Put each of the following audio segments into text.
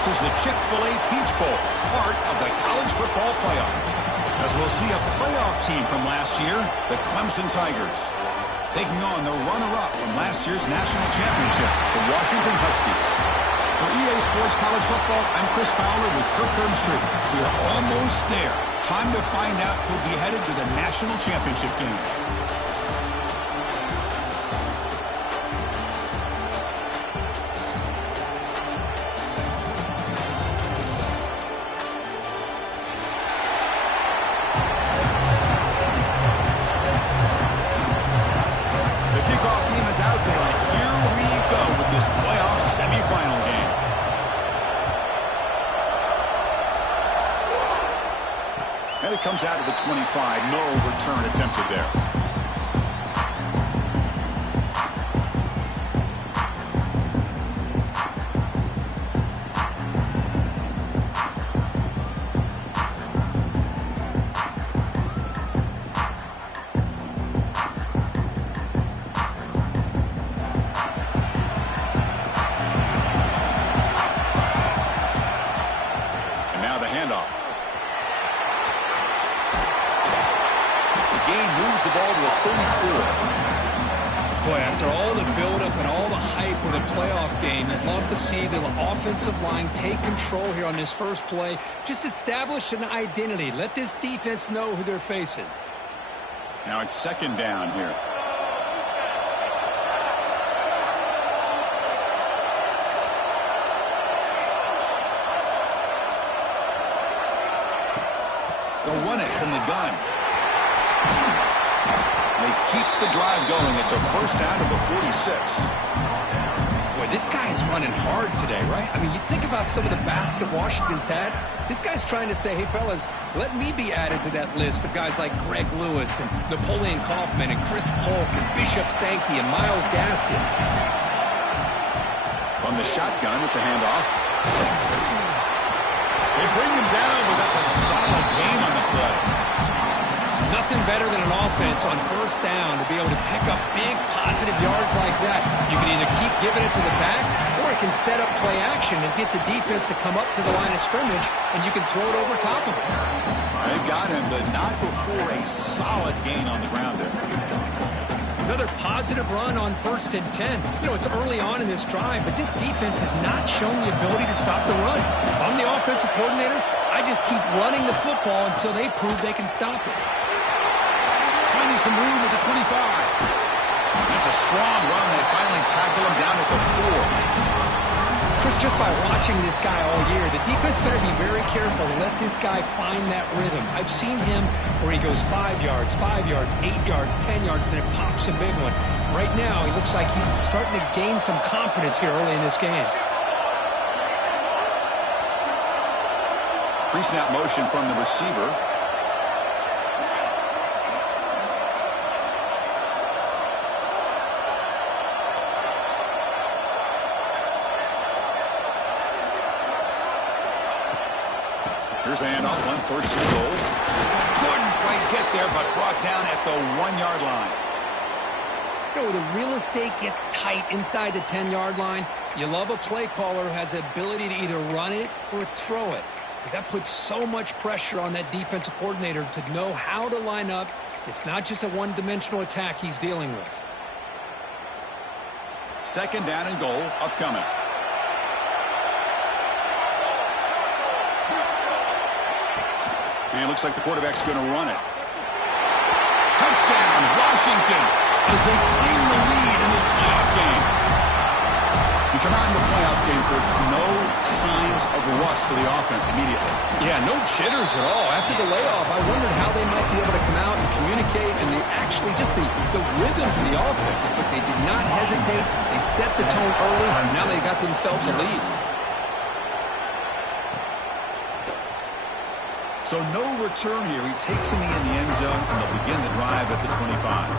This is the Chick-fil-A Peach Bowl, part of the college football playoff. As we'll see a playoff team from last year, the Clemson Tigers, taking on the runner-up from last year's national championship, the Washington Huskies. For EA Sports College Football, I'm Chris Fowler with Kirk Herbstreit. We are almost there. Time to find out who'll be headed to the national championship game. And it comes out of the 25. No return attempted there. And now the handoff. Moves the ball to the 34. Boy, after all the buildup and all the hype with a playoff game, I'd love to see the offensive line take control here on this first play. Just establish an identity. Let this defense know who they're facing. Now it's second down here. They'll run it from the gun. They keep the drive going. It's a first down to the 46. Boy, this guy is running hard today, right? I mean, you think about some of the backs that Washington's had. This guy's trying to say, hey, fellas, let me be added to that list of guys like Greg Lewis and Napoleon Kaufman and Chris Polk and Bishop Sankey and Myles Gaskin. From the shotgun, it's a handoff. They bring him down, but that's a solid gain on the play. Nothing better than an offense on first down to be able to pick up big positive yards like that. You can either keep giving it to the back, or it can set up play action and get the defense to come up to the line of scrimmage, and you can throw it over top of it. They've got him, but not before a solid gain on the ground there. Another positive run on 1st and 10. You know, it's early on in this drive, but this defense has not shown the ability to stop the run. If I'm the offensive coordinator, I just keep running the football until they prove they can stop it. Finding some room at the 25. That's a strong run. They finally tackle him down at the 4. Chris, just by watching this guy all year, the defense better be very careful to let this guy find that rhythm. I've seen him where he goes 5 yards, 8 yards, 10 yards, and then it pops a big one. Right now, he looks like he's starting to gain some confidence here early in this game. Pre-snap motion from the receiver. Here's the handoff on 1st and goal. Couldn't quite get there, but brought down at the 1-yard line. You know, the real estate gets tight inside the 10-yard line. You love a play caller who has the ability to either run it or throw it, because that puts so much pressure on that defensive coordinator to know how to line up. It's not just a one-dimensional attack he's dealing with. Second down and goal upcoming. And it looks like the quarterback's going to run it. Touchdown, Washington, as they claim the lead in this playoff game. We come out in the playoff game for no signs of rust for the offense immediately. Yeah, no jitters at all. After the layoff, I wondered how they might be able to come out and communicate, and they actually just the rhythm to the offense. But they did not hesitate. They set the tone early, and now they got themselves a lead. So no return here. He takes him in the end zone, and they'll begin the drive at the 25.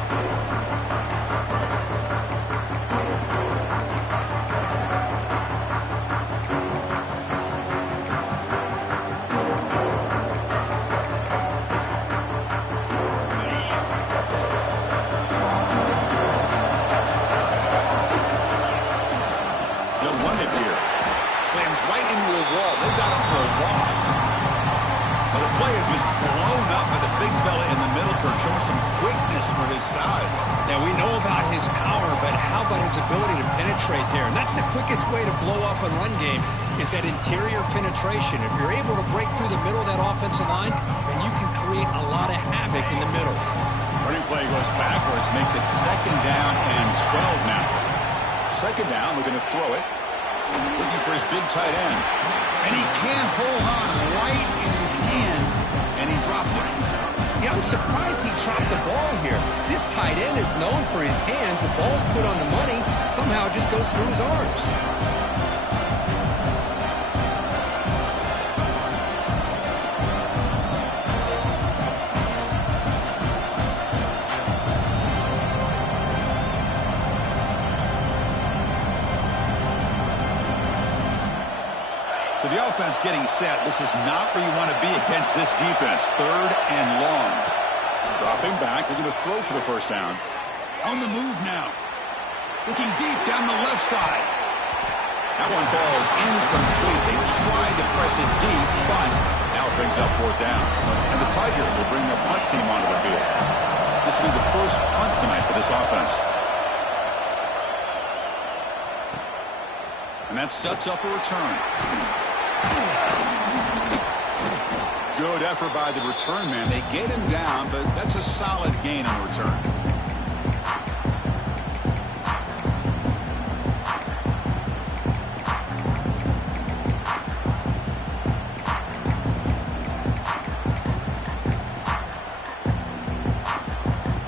They'll run it here. Slams right into a wall. They've got him for a loss. Well, the play is just blown up by the big fella in the middle, Kurt, showing some quickness for his size. Now, we know about his power, but how about his ability to penetrate there? And that's the quickest way to blow up a run game, is that interior penetration. If you're able to break through the middle of that offensive line, then you can create a lot of havoc in the middle. Running play goes backwards, makes it 2nd down and 12 now. 2nd down, looking to throw it. Looking for his big tight end. And he can't hold on right in his hands, and he dropped it. Yeah, I'm surprised he dropped the ball here. This tight end is known for his hands. The ball's put on the money. Somehow it just goes through his arms. So the offense getting set. This is not where you want to be against this defense. 3rd and long. Dropping back, looking to throw for the 1st down. On the move now. Looking deep down the left side. That one falls incomplete. They tried to press it deep, but now it brings up 4th down. And the Tigers will bring their punt team onto the field. This will be the first punt tonight for this offense. And that sets up a return. Good effort by the return man. They get him down, but that's a solid gain on the return.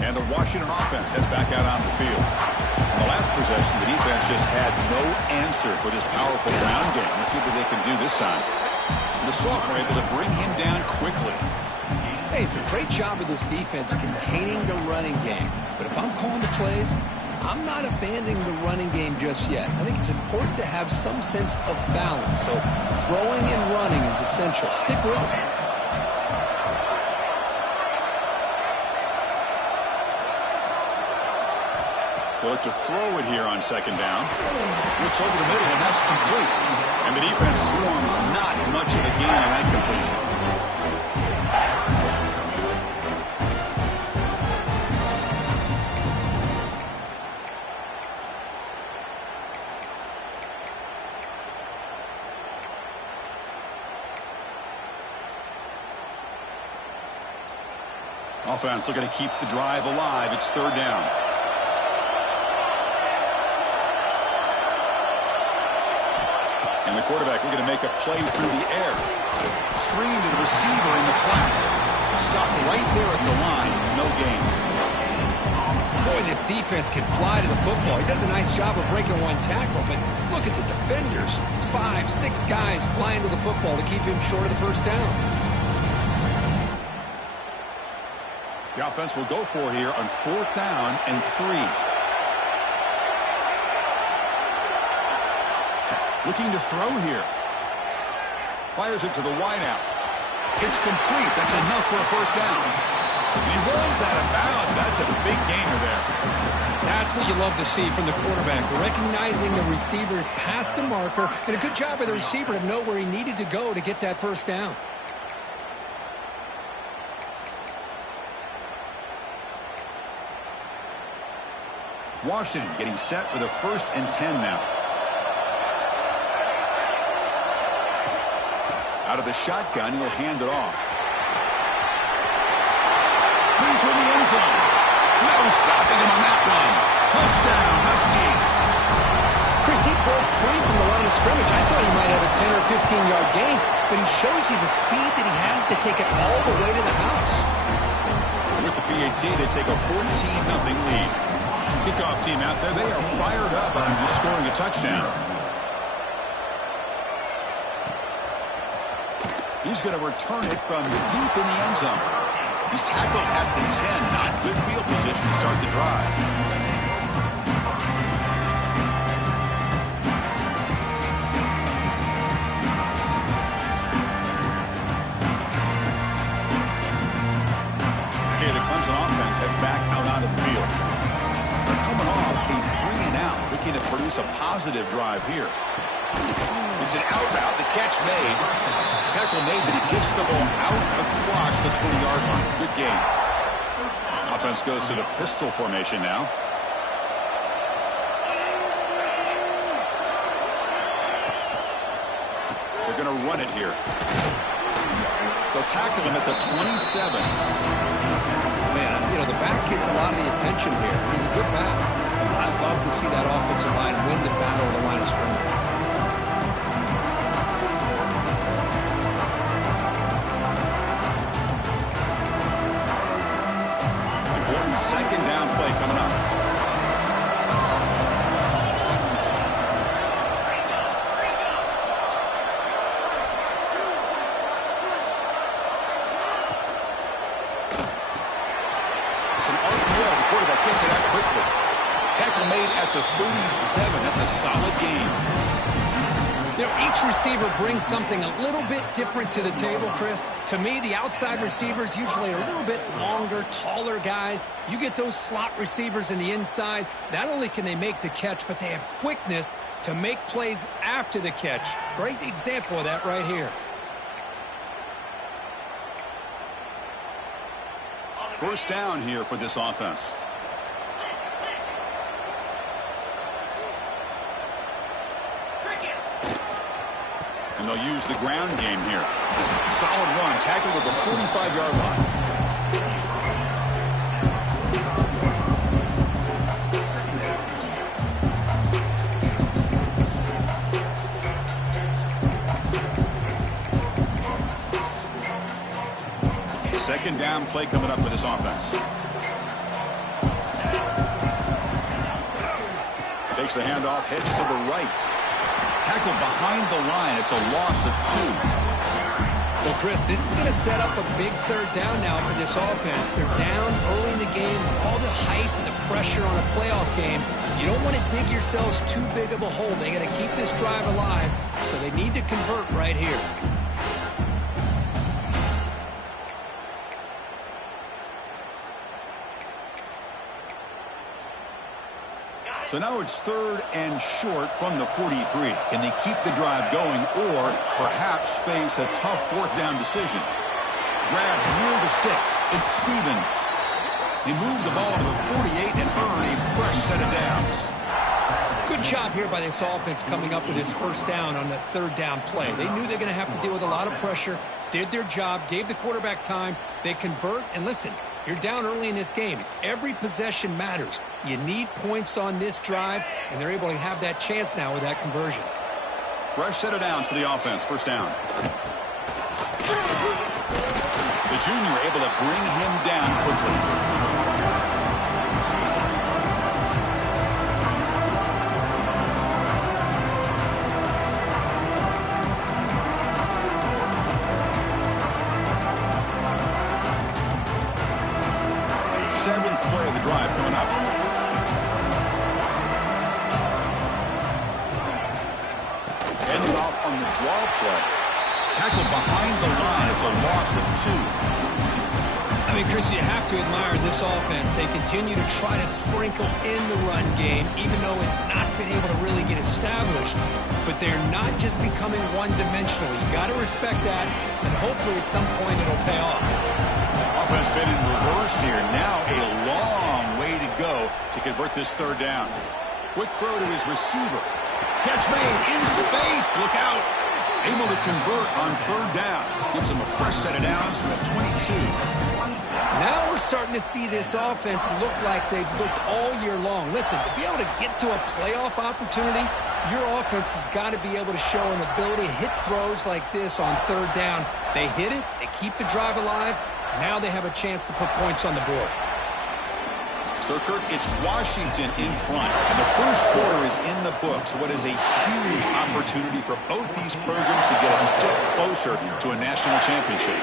And the Washington offense heads back out onto the field. In the last possession, the defense just had no answer for this powerful ground game. Let's see what they can do this time. The Salt were able to bring him down quickly. Hey, it's a great job of this defense containing the running game. But if I'm calling the plays, I'm not abandoning the running game just yet. I think it's important to have some sense of balance. So throwing and running is essential. Stick with it. They look to throw it here on 2nd down. Looks over the middle, and that's complete. And the defense swarms not much of a gain on that completion. Offense looking to keep the drive alive. It's 3rd down. And the quarterback looking to make a play through the air. Screen to the receiver in the flat. Stop right there at the line. No gain. Boy, this defense can fly to the football. He does a nice job of breaking one tackle, but look at the defenders. 5, 6 guys flying to the football to keep him short of the 1st down. The offense will go for here on 4th down and 3. Looking to throw here. Fires it to the wideout. It's complete. That's enough for a 1st down. He rolls that about. That's a big gainer there. That's what you love to see from the quarterback. Recognizing the receiver's past the marker, and a good job by the receiver to know where he needed to go to get that 1st down. Washington getting set with a 1st and 10 now. Out of the shotgun, he'll hand it off. Clean toward the end zone. No stopping him on that one. Touchdown, Huskies. Chris, he broke free from the line of scrimmage. I thought he might have a 10 or 15-yard gain, but he shows you the speed that he has to take it all the way to the house. With the PAT, they take a 14-0 lead. Kickoff team out there, they are fired up on just scoring a touchdown. He's going to return it from deep in the end zone. He's tackled at the 10. Not good field position to start the drive. Okay, the Clemson offense heads back out onto the field. They're coming off a 3-and-out, looking to produce a positive drive here. It's an out route. The catch made. Tackle made, but he gets the ball out across the 20-yard line. Good game. Offense goes to the pistol formation now. They're going to run it here. They'll tackle him at the 27. Man, you know, the back gets a lot of the attention here. He's a good back. I'd love to see that offensive line win the battle of the line of scrimmage. Important second down play coming up. It's an RPO. The quarterback gets it out quickly. Tackle made at the 37. That's a solid game. You know, each receiver brings something a little bit different to the table, Chris. To me, the outside receivers usually are a little bit longer, taller guys. You get those slot receivers in the inside. Not only can they make the catch, but they have quickness to make plays after the catch. Great example of that right here. First down here for this offense. And they'll use the ground game here. Solid run, tackled at the 45-yard line. Second down play coming up for this offense. Takes the handoff, heads to the right. Tackle behind the line. It's a loss of 2. Well, Chris, this is going to set up a big third down now for this offense. They're down early in the game. All the hype and the pressure on a playoff game. You don't want to dig yourselves too big of a hole. They got to keep this drive alive, so they need to convert right here. So now it's third and short from the 43. Can they keep the drive going or perhaps face a tough fourth down decision? Grab near the sticks. It's Stevens. They move the ball to the 48 and earn a fresh set of downs. Good job here by this offense coming up with this first down on the third down play. They knew they're going to have to deal with a lot of pressure, did their job, gave the quarterback time. They convert, and listen, you're down early in this game. Every possession matters. You need points on this drive, and they're able to have that chance now with that conversion. Fresh set of downs for the offense. First down. The junior able to bring him down quickly. Seventh play of the drive coming up. Ended off on the draw play. Tackle behind the line. It's a loss of 2. I mean, Chris, you have to admire this offense. They continue to try to sprinkle in the run game, even though it's not been able to really get established. But they're not just becoming one-dimensional. You got to respect that, and hopefully at some point it'll pay off. Offense been in reverse here. Now a long way to go to convert this third down. Quick throw to his receiver. Catch made in space. Look out. Able to convert on third down. Gives him a fresh set of downs from the 22. Now we're starting to see this offense look like they've looked all year long. Listen, to be able to get to a playoff opportunity, your offense has got to be able to show an ability to hit throws like this on third down. They hit it. They keep the drive alive. Now they have a chance to put points on the board. So, Kirk, it's Washington in front, and the first quarter is in the books. What is a huge opportunity for both these programs to get a step closer to a national championship.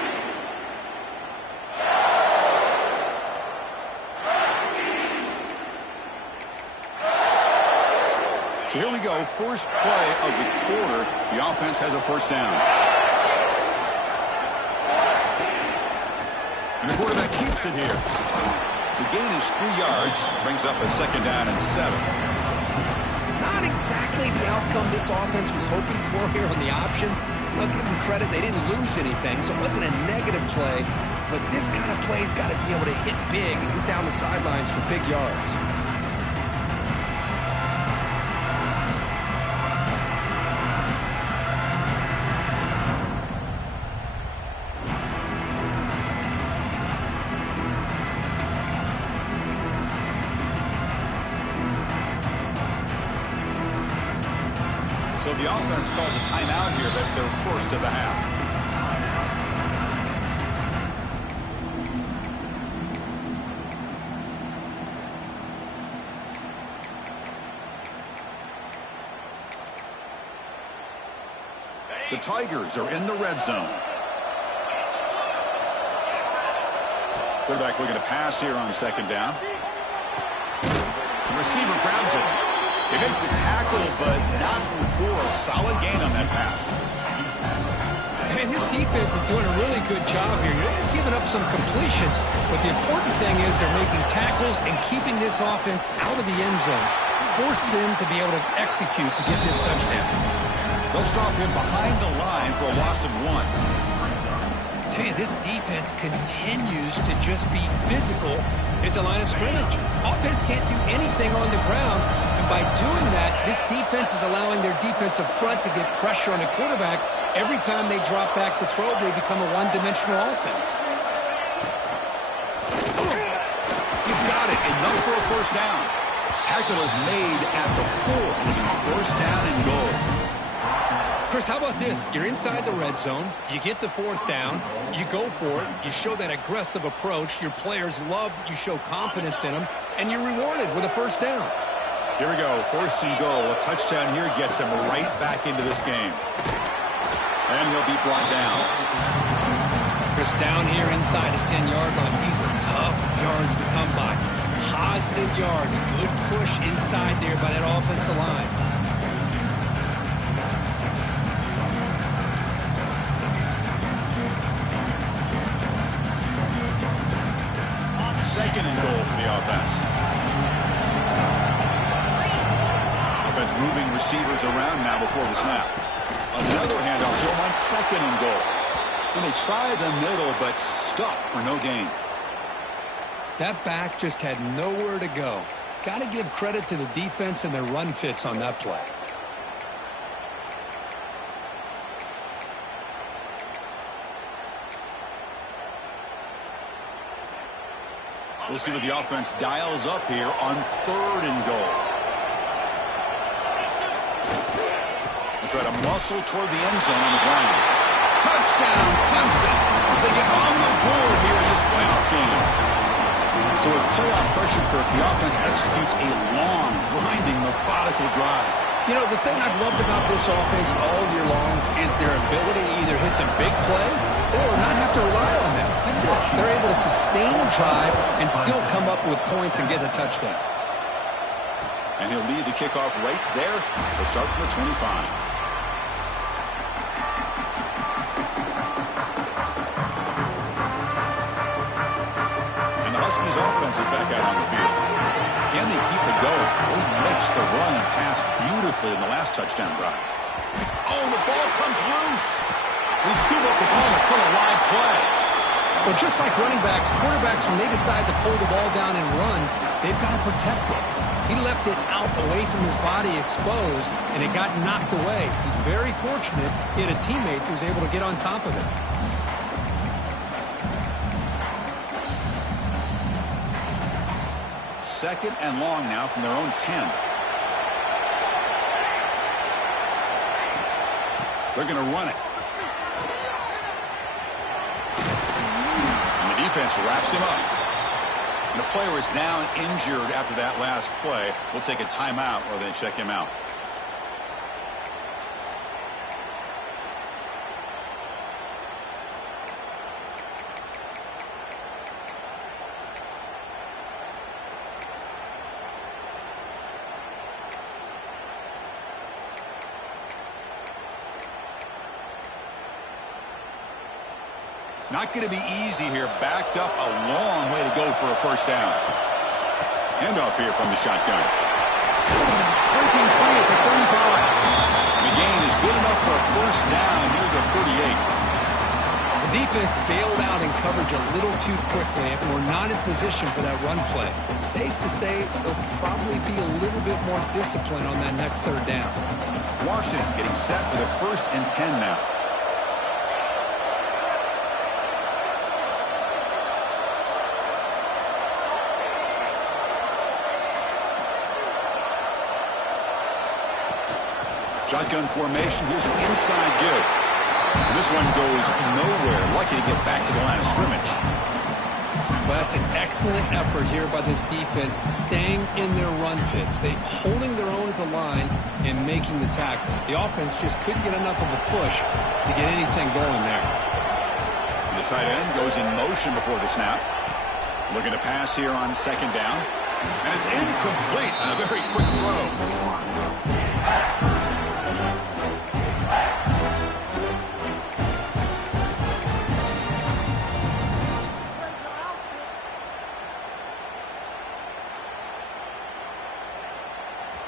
So here we go, first play of the quarter. The offense has a first down. And the quarterback keeps it here. The gain is 3 yards, brings up a second down and 7. Not exactly the outcome this offense was hoping for here on the option. I'll give them credit. They didn't lose anything, so it wasn't a negative play. But this kind of play's got to be able to hit big and get down the sidelines for big yards. So the offense calls a timeout here. That's their first of the half. The Tigers are in the red zone. Quarterback looking to pass here on second down. The receiver grabs it. They make the tackle, but not before a solid gain on that pass. And this defense is doing a really good job here. They're giving up some completions, but the important thing is they're making tackles and keeping this offense out of the end zone. Force them to be able to execute to get this touchdown. They'll stop him behind the line for a loss of 1. Tell you, this defense continues to just be physical at the line of scrimmage. Offense can't do anything on the ground, and by doing that, this defense is allowing their defensive front to get pressure on the quarterback. Every time they drop back to throw, they become a one-dimensional offense. He's got it. Enough for a first down. Tackle is made at the 4. It'll be first down and goal. Chris, how about this? You're inside the red zone. You get the 4th down. You go for it. You show that aggressive approach. Your players love that you show confidence in them, and you're rewarded with a first down. Here we go. First and goal. A touchdown here gets him right back into this game. And he'll be brought down. Chris, down here inside the 10-yard line, these are tough yards to come by. Positive yards. Good push inside there by that offensive line. Second and goal for the offense. Offense moving receivers around now before the snap. Another handoff to him on second and goal. And they try the middle, but stuffed for no gain. That back just had nowhere to go. Got to give credit to the defense and their run fits on that play. We'll see what the offense dials up here on third and goal. They try to muscle toward the end zone on the ground. Touchdown, Clemson, as they get on the board here in this playoff game. So with playoff pressure, Kirk, the offense executes a long, grinding, methodical drive. You know, the thing I've loved about this offense all year long is their ability to either hit the big play or not have to rely on them. Look at this. They're able to sustain a drive and still come up with points and get a touchdown. And he'll lead the kickoff right there. They'll start from the 25. And the Huskies offense is back out on the field. Can they keep it going? They mixed the run and pass beautifully in the last touchdown drive. Oh, the ball comes loose. They scoop up the ball. It's still a live play. Well, just like running backs, quarterbacks, when they decide to pull the ball down and run, they've got to protect it. He left it out away from his body exposed, and it got knocked away. He's very fortunate he had a teammate who was able to get on top of it. Second and long now from their own 10. They're going to run it. And the defense wraps him up. And the player is down injured after that last play. We'll take a timeout or they check him out. Not going to be easy here. Backed up a long way to go for a first down. Handoff here from the shotgun. Breaking free at the 35. The gain is good enough for a first down near the 38. The defense bailed out in coverage a little too quickly and were not in position for that run play. Safe to say they'll probably be a little bit more disciplined on that next third down. Washington getting set with a 1st and 10 now. Shotgun formation. Here's an inside give. And this one goes nowhere. Lucky to get back to the line of scrimmage. Well, that's an excellent effort here by this defense, staying in their run fits. They holding their own at the line and making the tackle. The offense just couldn't get enough of a push to get anything going there. The tight end goes in motion before the snap. Looking to pass here on 2nd down. And it's incomplete on a very quick throw.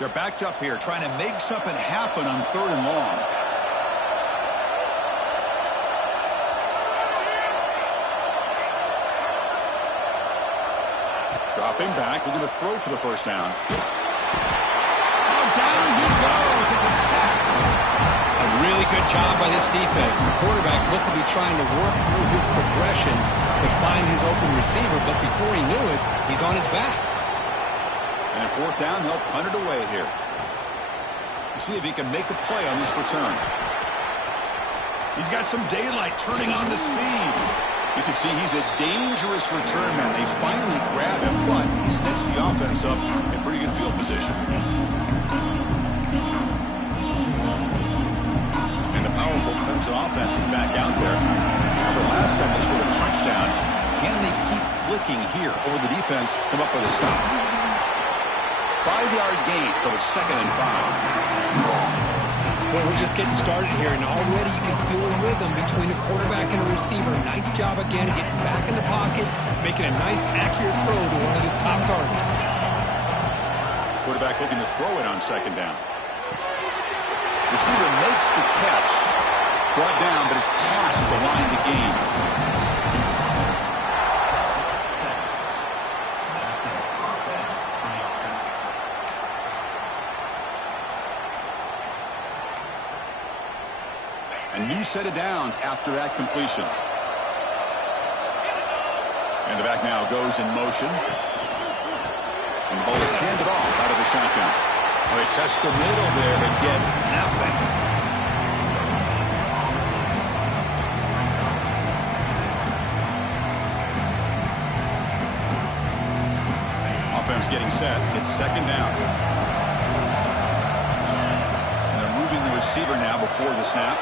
They're backed up here, trying to make something happen on 3rd and long. Dropping back, looking to throw for the first down. Oh, down he goes. It's a sack. A really good job by this defense. The quarterback looked to be trying to work through his progressions to find his open receiver, but before he knew it, he's on his back. And at 4th down, they'll punt it away here. We'll see if he can make a play on this return. He's got some daylight turning on the speed. You can see he's a dangerous return man. They finally grab him, but he sets the offense up in pretty good field position. And the powerful Clemson offense is back out there. Remember last time they scored a touchdown. Can they keep clicking here, or will the defense come up with a stop? 5-yard gain, so it's 2nd and 5. Well, we're just getting started here, and already you can feel a rhythm between a quarterback and a receiver. Nice job again getting back in the pocket, making a nice, accurate throw to one of his top targets. Quarterback looking to throw it on 2nd down. Receiver makes the catch. Brought down, but it's past the line to gain. A new set of downs after that completion. And the back now goes in motion. And the ball is handed off out of the shotgun. Well, they test the middle there, but get nothing. Offense getting set. It's 2nd down. And they're moving the receiver now before the snap.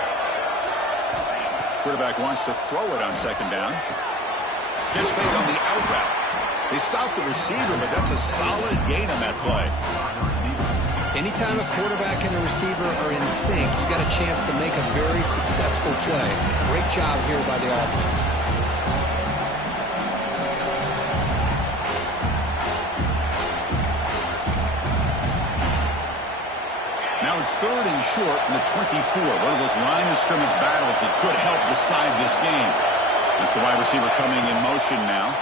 Quarterback wants to throw it on 2nd down. Gets made on the out route. They stopped the receiver, but that's a solid gain on that play. Anytime a quarterback and a receiver are in sync, you got a chance to make a very successful play. Great job here by the offense. Now it's 3rd and short in the 24. One of those line of scrimmage battles that could help decide this game. That's the wide receiver coming in motion now.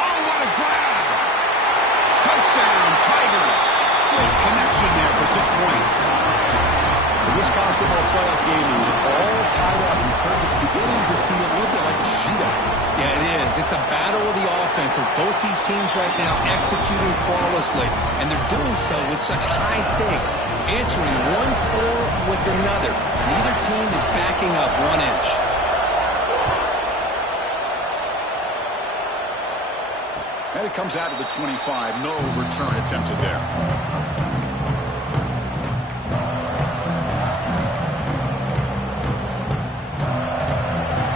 Oh, what a grab! Touchdown, Tigers! Great connection there for 6 points. This college football playoff game is all tied up, and Kirk, it's beginning to feel a little bit like a shootout. Yeah, it is. It's a battle of the offenses. Both these teams right now executing flawlessly, and they're doing so with such high stakes, answering one score with another. Neither team is backing up 1 inch. And it comes out of the 25. No return attempted there.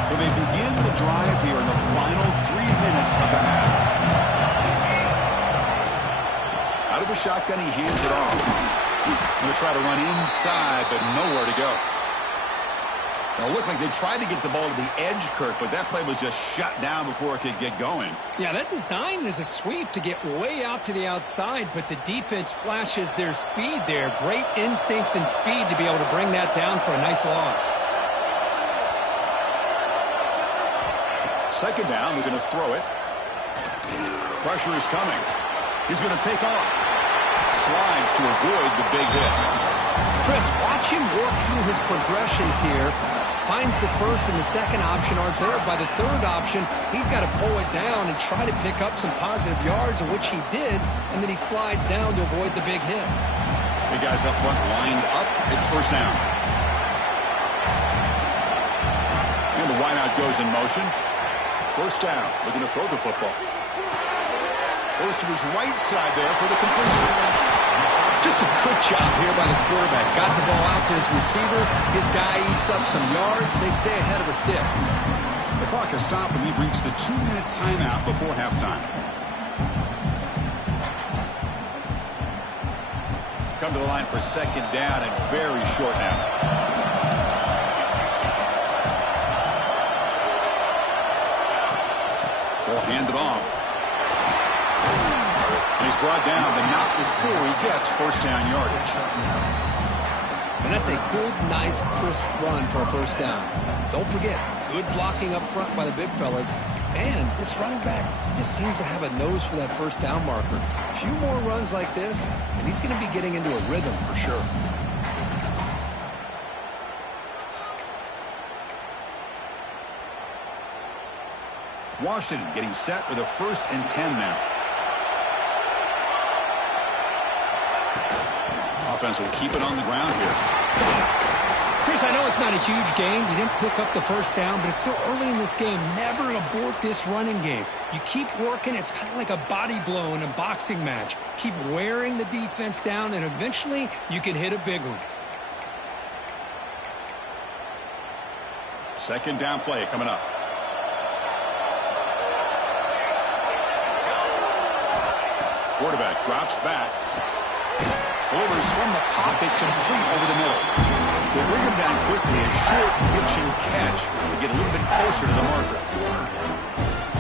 So they begin the drive here in the final 3 minutes of the half. Out of the shotgun, he hands it off. Going to try to run inside, but nowhere to go. It looked like they tried to get the ball to the edge, Kirk, but that play was just shut down before it could get going. Yeah, that design is a sweep to get way out to the outside, but the defense flashes their speed there. Great instincts and speed to be able to bring that down for a nice loss. Second down, we're going to throw it. Pressure is coming. He's going to take off. Slides to avoid the big hit. Chris, watch him work through his progressions here. Finds the first and the second option aren't there. By the third option, he's got to pull it down and try to pick up some positive yards, of which he did, and then he slides down to avoid the big hit. Big guys up front lined up. It's first down. And the wideout goes in motion. First down. Looking to throw the football. Goes to his right side there for the completion. Just a good job here by the quarterback. Got the ball out to his receiver. His guy eats up some yards. They stay ahead of the sticks. The clock has stopped, and we've reached the 2-minute timeout before halftime. Come to the line for second down and very short now. Ball handed off. And he's brought down, but not before he gets first down yardage. And that's a good, nice, crisp run for a first down. Don't forget, good blocking up front by the big fellas. And this running back, he just seems to have a nose for that first down marker. A few more runs like this, and he's going to be getting into a rhythm for sure. Washington getting set with a 1st and 10 now. Offense will keep it on the ground here. Chris, I know it's not a huge gain. You didn't pick up the first down, but it's still early in this game. Never abort this running game. You keep working. It's kind of like a body blow in a boxing match. Keep wearing the defense down, and eventually you can hit a big one. Second down play coming up. Quarterback drops back. Delivers from the pocket, complete over the middle. They bring him down quickly, a short pitch and catch to get a little bit closer to the marker.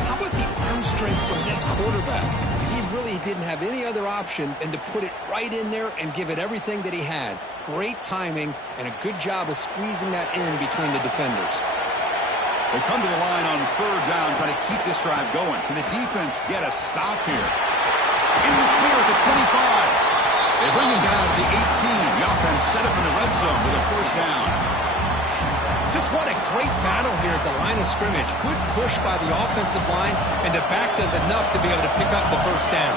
How about the arm strength from this quarterback? He really didn't have any other option than to put it right in there and give it everything that he had. Great timing and a good job of squeezing that in between the defenders. They come to the line on third down, trying to keep this drive going. Can the defense get a stop here? In the clear at the 25. They bring him down to the 18. The offense set up in the red zone with a first down. Just what a great battle here at the line of scrimmage. Good push by the offensive line, and the back does enough to be able to pick up the first down.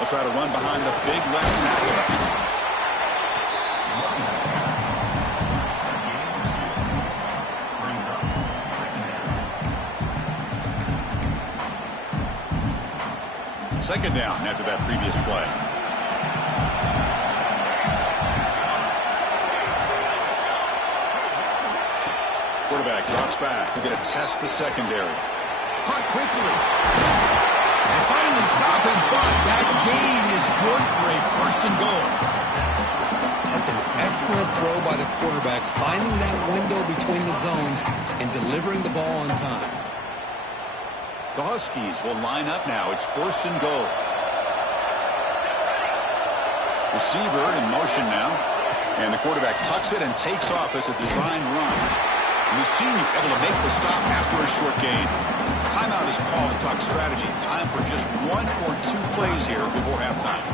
They'll try to run behind the big left tackle. Second down after that previous play. Quarterback drops back. They're going to test the secondary. Caught quickly. They finally stop him, but that gain is good for a 1st and goal. That's an excellent throw by the quarterback, finding that window between the zones and delivering the ball on time. The Huskies will line up now. It's 1st and goal. Receiver in motion now. And the quarterback tucks it and takes off as a design run. And the senior able to make the stop after a short gain. Timeout is called to talk strategy. Time for just 1 or 2 plays here before halftime.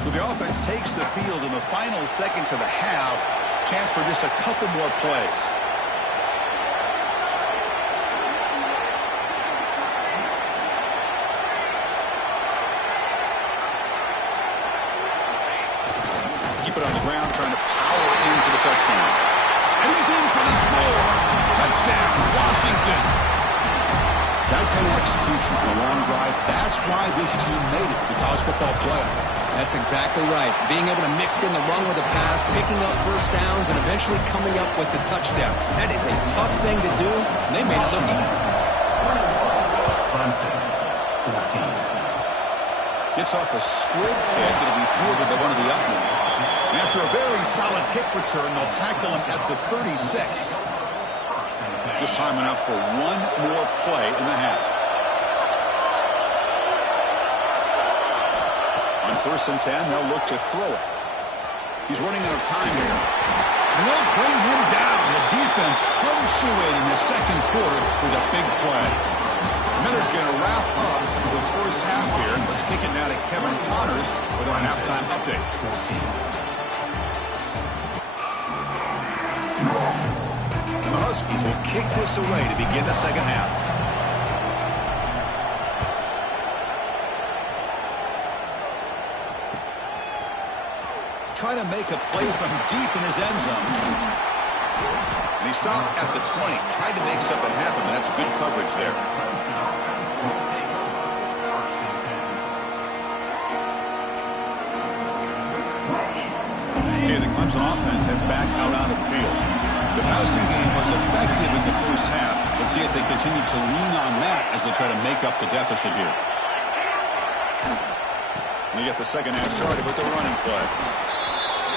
So the offense takes the field in the final seconds of the half. Chance for just a couple more plays. Keep it on the ground, trying to power in for the touchdown. And he's in for the score. Touchdown, Washington. That kind of execution on a long drive, that's why this team made it to the college football playoff. That's exactly right. Being able to mix in the run with the pass, picking up first downs, and eventually coming up with the touchdown. That is a tough thing to do, and they made it look easy. Clemson, 14. Gets off a squib kick. It'll be fielded by one of the up men. And after a very solid kick return, they'll tackle him at the 36. Just time enough for one more play in the half. On 1st and 10, they'll look to throw it. He's running out of time here. And they'll bring him down. The defense punctuating the second quarter with a big play. Miller's going to wrap up the first half here. Let's kick it now to Kevin Connors with our halftime update. And the Huskies will kick this away to begin the second half. Trying to make a play from deep in his end zone. And he stopped at the 20. Tried to make something happen. That's good coverage there. Okay, the Clemson offense heads back out onto the field. The passing game was effective in the first half. Let's see if they continue to lean on that as they try to make up the deficit here. We get the second half started with the running play.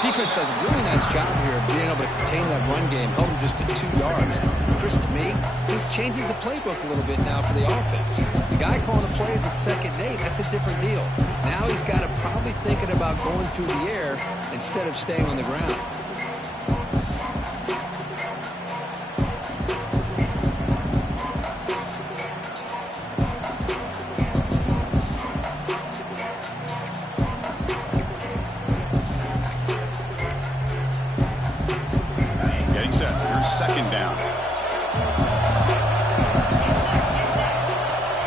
Defense does a really nice job here of being able to contain that run game, held him just to 2 yards. Chris, to me, this changes the playbook a little bit now for the offense. The guy calling the plays at 2nd and 8, that's a different deal. Now he's got to probably thinking about going through the air instead of staying on the ground. Second down.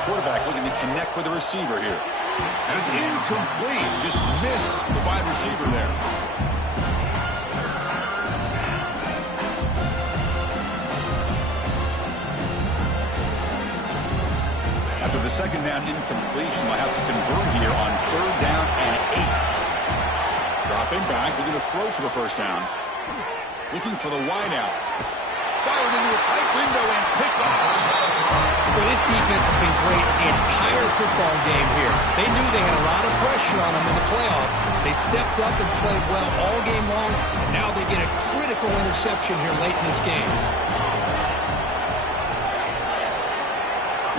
Quarterback looking to connect with the receiver here. And it's incomplete. Just missed the wide receiver there. After the second down incompletion, they'll have to convert here on 3rd down and 8. Dropping back, looking to throw for the first down. Looking for the wide out. Fired into a tight window and picked off. Well, this defense has been great the entire football game here. They knew they had a lot of pressure on them in the playoff. They stepped up and played well all game long, and now they get a critical interception here late in this game.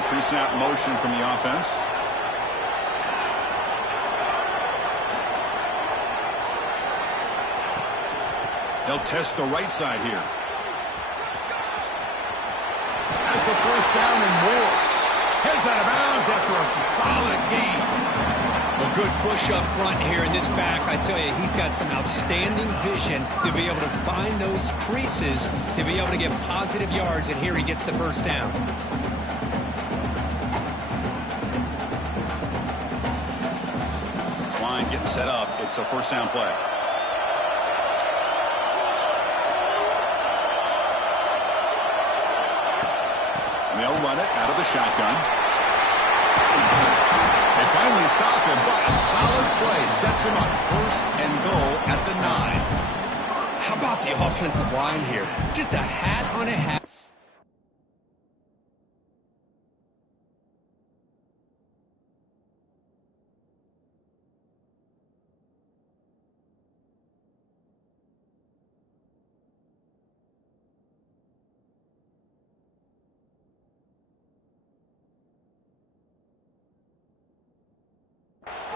Pre-snap motion from the offense. They'll test the right side here. Has the first down and more. Heads out of bounds after a solid gain. A good push up front here in this back. I tell you, he's got some outstanding vision to be able to find those creases, to be able to get positive yards, and here he gets the first down. This line getting set up. It's a first down play. They'll run it out of the shotgun. They finally stop him, but a solid play sets him up. 1st and goal at the 9. How about the offensive line here? Just a hat on a hat.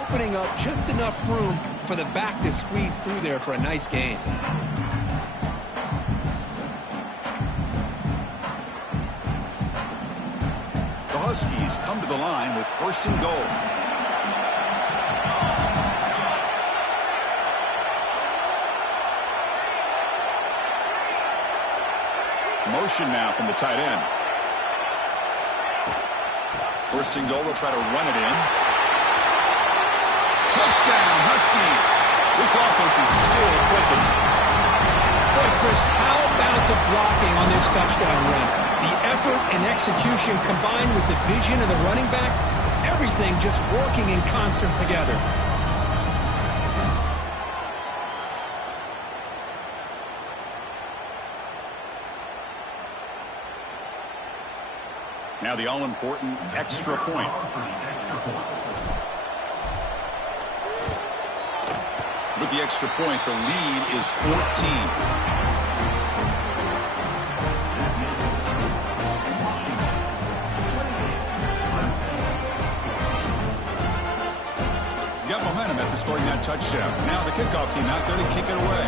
Opening up just enough room for the back to squeeze through there for a nice gain. The Huskies come to the line with 1st and goal. Motion now from the tight end. 1st and goal, they'll try to run it in. Touchdown, Huskies. This offense is still clicking. Boy, Chris, how about the blocking on this touchdown run? The effort and execution combined with the vision of the running back, everything just working in concert together. Now the all-important extra point. With the extra point, the lead is 14. Got momentum after scoring that touchdown. Now the kickoff team out there to kick it away.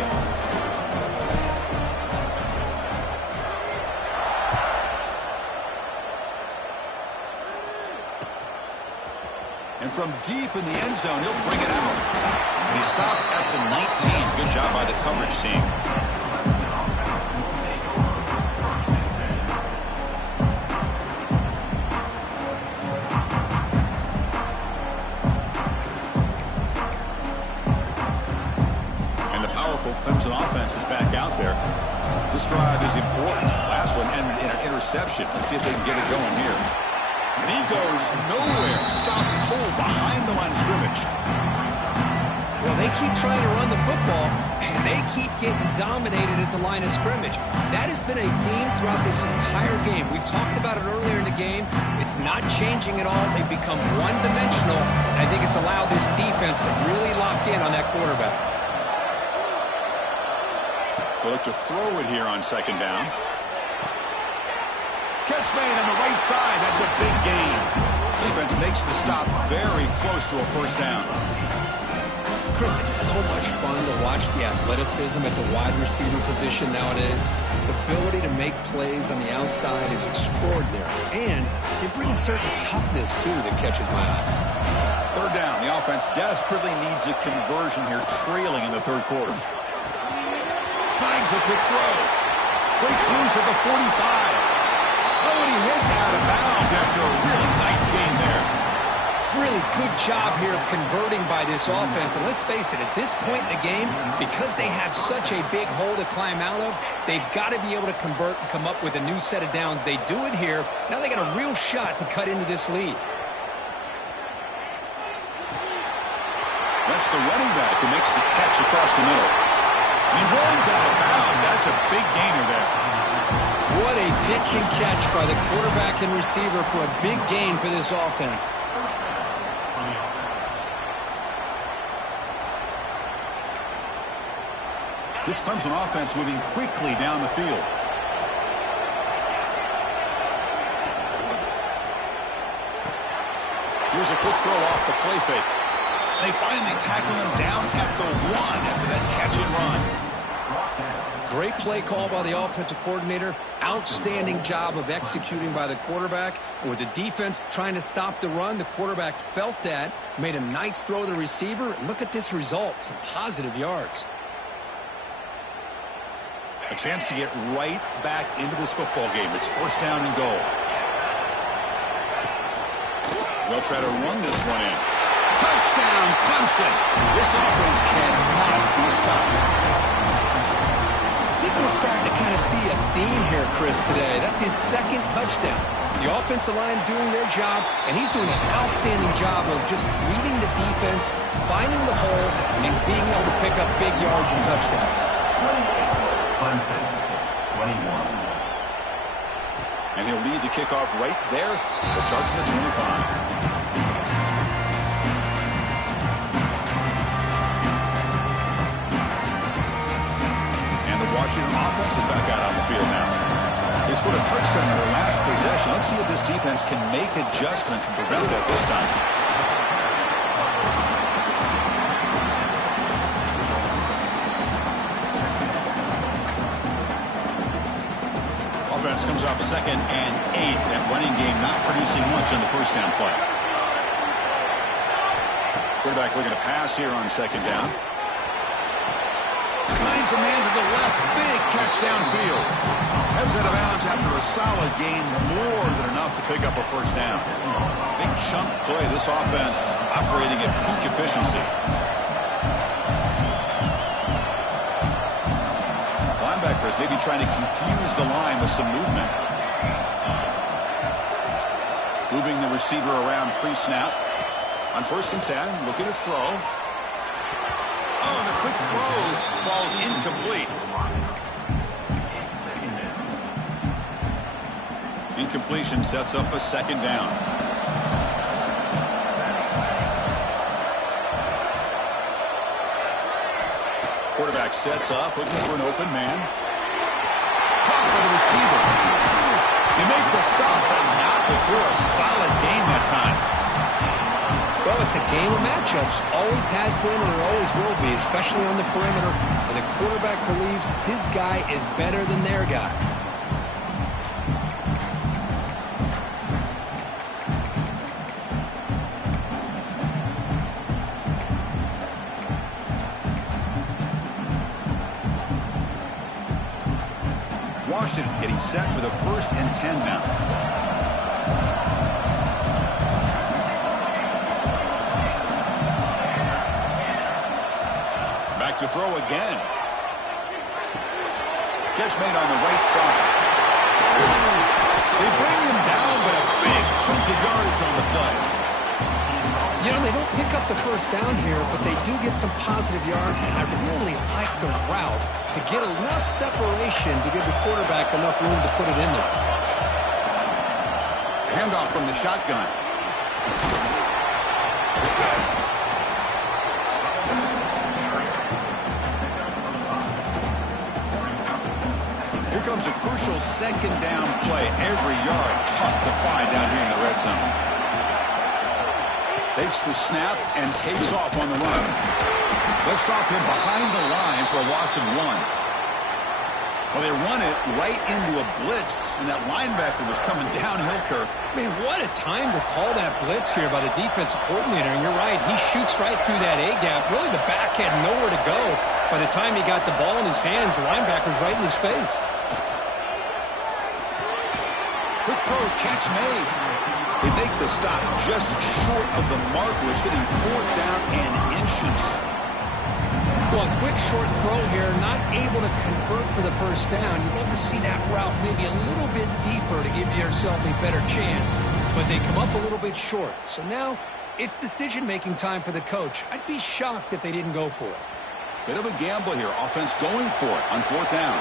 And from deep in the end zone, he'll bring it out. And he stopped at the 19. Good job by the coverage team. Clemson offense is back out there. This drive is important. Last one ended in an interception. Let's see if they can get it going here. And he goes nowhere. Stopped cold behind the line of scrimmage. Well, they keep trying to run the football, and they keep getting dominated at the line of scrimmage. That has been a theme throughout this entire game. We've talked about it earlier in the game. It's not changing at all. They've become one-dimensional, and I think it's allowed this defense to really lock in on that quarterback. We'll look to throw it here on second down. Catch made on the right side. That's a big gain. Defense makes the stop very close to a first down. Chris, it's so much fun to watch the athleticism at the wide receiver position nowadays. The ability to make plays on the outside is extraordinary. And they bring a certain toughness, too, that catches my eye. Third down. The offense desperately needs a conversion here, trailing in the third quarter. Snags a quick throw. Breaks loose at the 45. Oh, and he heads out of bounds after a really nice game there. Really good job here of converting by this offense. And let's face it, at this point in the game, because they have such a big hole to climb out of, they've got to be able to convert and come up with a new set of downs. They do it here. Now they got a real shot to cut into this lead. That's the running back who makes the catch across the middle. He runs out of bounds. That's a big gainer there. What a pitch and catch by the quarterback and receiver for a big gain for this offense. This Clemson offense moving quickly down the field. Here's a quick throw off the play fake. They finally tackle him down at the 1 after that catch and run. Great play call by the offensive coordinator. Outstanding job of executing by the quarterback. With the defense trying to stop the run, the quarterback felt that, made a nice throw to the receiver. Look at this result, some positive yards. A chance to get right back into this football game. It's first down and goal. They'll try to run this one in. Touchdown, Clemson. This offense cannot be stopped. I think we're starting to kind of see a theme here, Chris, today. That's his second touchdown. The offensive line doing their job, and he's doing an outstanding job of just reading the defense, finding the hole, and being able to pick up big yards and touchdowns. Clemson, 21. And he'll lead the kickoff right there. We'll start from the 25. Washington offense is back out on the field now. They scored a touchdown in their last possession. Let's see if this defense can make adjustments and prevent that this time. Offense comes up 2nd and 8. That running game not producing much on the first down play. Quarterback looking to pass here on 2nd down. Finds a man to the left. Big catch downfield. Heads out of bounds after a solid gain. More than enough to pick up a first down. Big chunk play. This offense operating at peak efficiency. Linebackers maybe trying to confuse the line with some movement. Moving the receiver around pre-snap. On 1st and 10, looking to throw. Oh, and the quick throw falls incomplete. Incompletion sets up a 2nd down. Quarterback sets up, looking for an open man. Caught for the receiver. They make the stop, but not before a solid game that time. Well, it's a game of matchups. Always has been and it always will be, especially on the perimeter. And the quarterback believes his guy is better than their guy. Washington getting set with a 1st and 10 now. Back to throw again. Catch made on the right side. They bring him down, but a big chunk of yardage on the play. You know, they don't pick up the first down here, but they do get some positive yards, and I really like the route to get enough separation to give the quarterback enough room to put it in there. Handoff from the shotgun. Here comes a crucial 2nd down play. Every yard tough to find down here in the red zone. Takes the snap and takes off on the run. They'll stop him behind the line for a loss of 1. Well, they run it right into a blitz, and that linebacker was coming downhill, Kirk. Man, what a time to call that blitz here by the defensive coordinator. And you're right, he shoots right through that A-gap. Really, the back had nowhere to go. By the time he got the ball in his hands, the linebacker's right in his face. Quick throw, catch made. They make the stop just short of the marker. It's getting 4th down and inches. Well, a quick short throw here, not able to convert for the first down. You'd love to see that route maybe a little bit deeper to give yourself a better chance, but they come up a little bit short. So now it's decision-making time for the coach. I'd be shocked if they didn't go for it. Bit of a gamble here. Offense going for it on 4th down.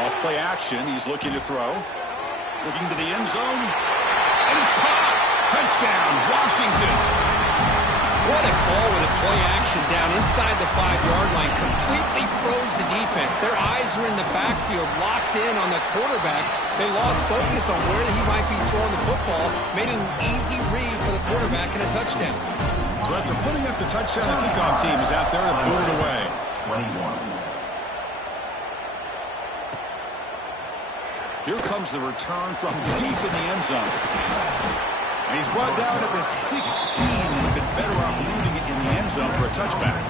Off play action. He's looking to throw. Looking to the end zone. And it's caught. Touchdown, Washington. What a call with a play action down inside the 5-yard line. Completely throws the defense. Their eyes are in the backfield, locked in on the quarterback. They lost focus on where he might be throwing the football. Made an easy read for the quarterback and a touchdown. So after putting up the touchdown, the kickoff team is out there to boot it away. 21. Here comes the return from deep in the end zone. And he's brought down at the 16. Would have been better off leaving it in the end zone for a touchback.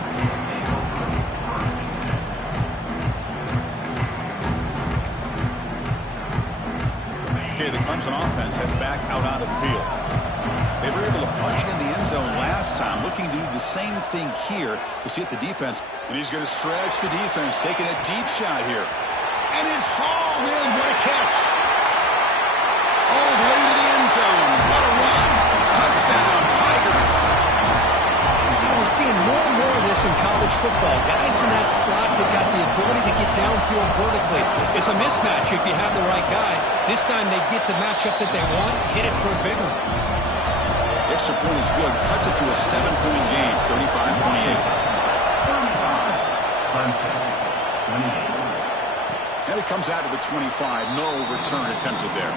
Okay, the Clemson offense heads back out onto the field. They were able to punch it in the end zone last time. Looking to do the same thing here. We'll see it the defense. And he's going to stretch the defense, taking a deep shot here. And it's hauled in. What a catch. All the way to the end zone. What a run. Touchdown, Tigers. Yeah, we're seeing more and more of this in college football. Guys in that slot that got the ability to get downfield vertically. It's a mismatch if you have the right guy. This time they get the matchup that they want, hit it for a big one. Extra point is good. Cuts it to a 7-point game, 35-28. Clemson, 28. And it comes out of the 25. No return attempted there.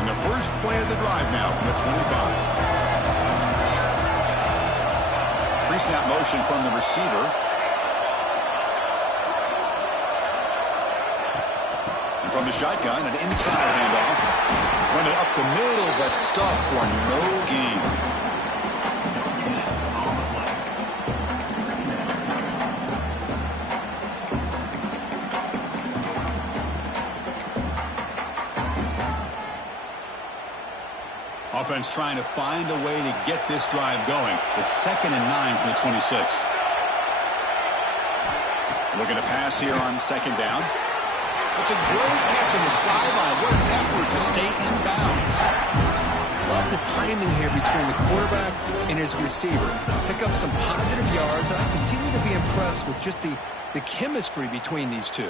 And the first play of the drive now from the 25. Pre-snap motion from the receiver. From the shotgun, an inside handoff. Run it up the middle, but stuffed for no gain. Offense trying to find a way to get this drive going. It's 2nd and 9 from the 26. Looking to pass here on 2nd down. It's a great catch on the sideline. What an effort to stay in bounds. Love the timing here between the quarterback and his receiver. Pick up some positive yards, and I continue to be impressed with just the chemistry between these two.